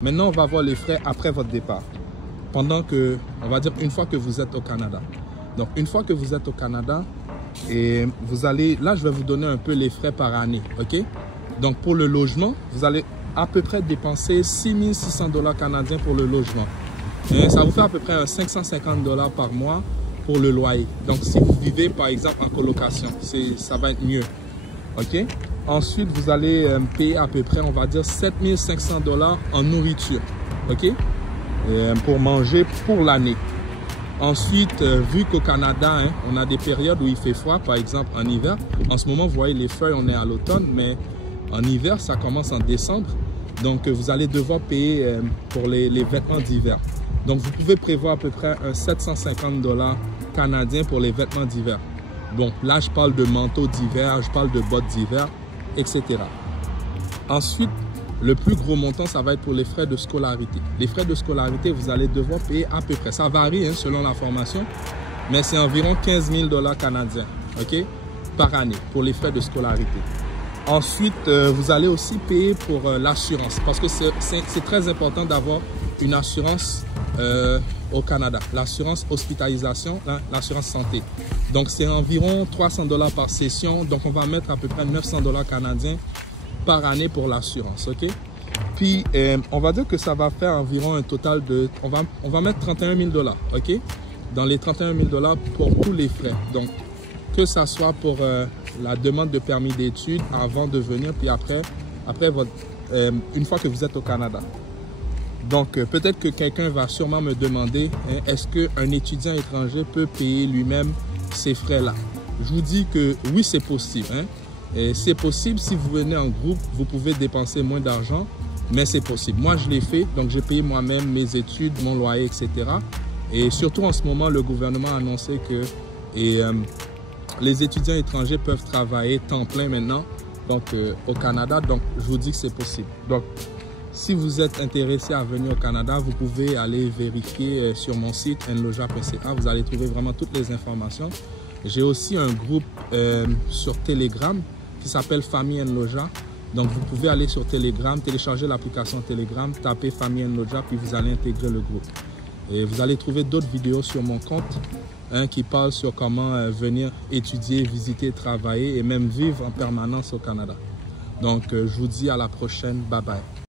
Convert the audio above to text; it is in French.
Maintenant, on va voir les frais après votre départ. Pendant que, on va dire, une fois que vous êtes au Canada. Donc, une fois que vous êtes au Canada, et vous allez, là, je vais vous donner un peu les frais par année, ok? Donc, pour le logement, vous allez à peu près dépenser 6 600 $ canadiens pour le logement. Et ça vous fait à peu près 550 $ par mois pour le loyer. Donc, si vous vivez, par exemple, en colocation, ça va être mieux, ok? Ensuite, vous allez payer à peu près, on va dire, 7 500 $ en nourriture, ok? Pour manger pour l'année. Ensuite, vu qu'au Canada, on a des périodes où il fait froid, par exemple en hiver. En ce moment, vous voyez les feuilles, on est à l'automne, mais en hiver, ça commence en décembre. Donc, vous allez devoir payer pour les vêtements d'hiver. Donc, vous pouvez prévoir à peu près 750 $ canadiens pour les vêtements d'hiver. Bon, là, je parle de manteaux d'hiver, je parle de bottes d'hiver, etc. Ensuite, le plus gros montant, ça va être pour les frais de scolarité. Les frais de scolarité, vous allez devoir payer à peu près. Ça varie selon la formation, mais c'est environ 15 000 $ canadiens, ok, par année pour les frais de scolarité. Ensuite, vous allez aussi payer pour l'assurance parce que c'est très important d'avoir une assurance au Canada. L'assurance hospitalisation, l'assurance santé. Donc, c'est environ 300 $ par session. Donc, on va mettre à peu près 900 $ canadiens par année pour l'assurance, ok? Puis, on va dire que ça va faire environ un total de... On va mettre 31 000 $, ok? Dans les 31 000 $ pour tous les frais. Donc, que ça soit pour la demande de permis d'études avant de venir, puis après une fois que vous êtes au Canada. Donc, peut-être que quelqu'un va sûrement me demander, est-ce qu'un étudiant étranger peut payer lui-même ces frais-là? Je vous dis que oui, c'est possible. C'est possible, si vous venez en groupe, vous pouvez dépenser moins d'argent, mais c'est possible. Moi, je l'ai fait, donc j'ai payé moi-même mes études, mon loyer, etc. Et surtout en ce moment, le gouvernement a annoncé que les étudiants étrangers peuvent travailler temps plein maintenant, donc au Canada. Donc, je vous dis que c'est possible. Donc, si vous êtes intéressé à venir au Canada, vous pouvez aller vérifier sur mon site nloja.ca. Vous allez trouver vraiment toutes les informations. J'ai aussi un groupe sur Telegram qui s'appelle Famille Nloja. Donc, vous pouvez aller sur Telegram, télécharger l'application Telegram, taper Famille Nloja, puis vous allez intégrer le groupe. Et vous allez trouver d'autres vidéos sur mon compte qui parlent sur comment venir étudier, visiter, travailler et même vivre en permanence au Canada. Donc, je vous dis à la prochaine. Bye bye.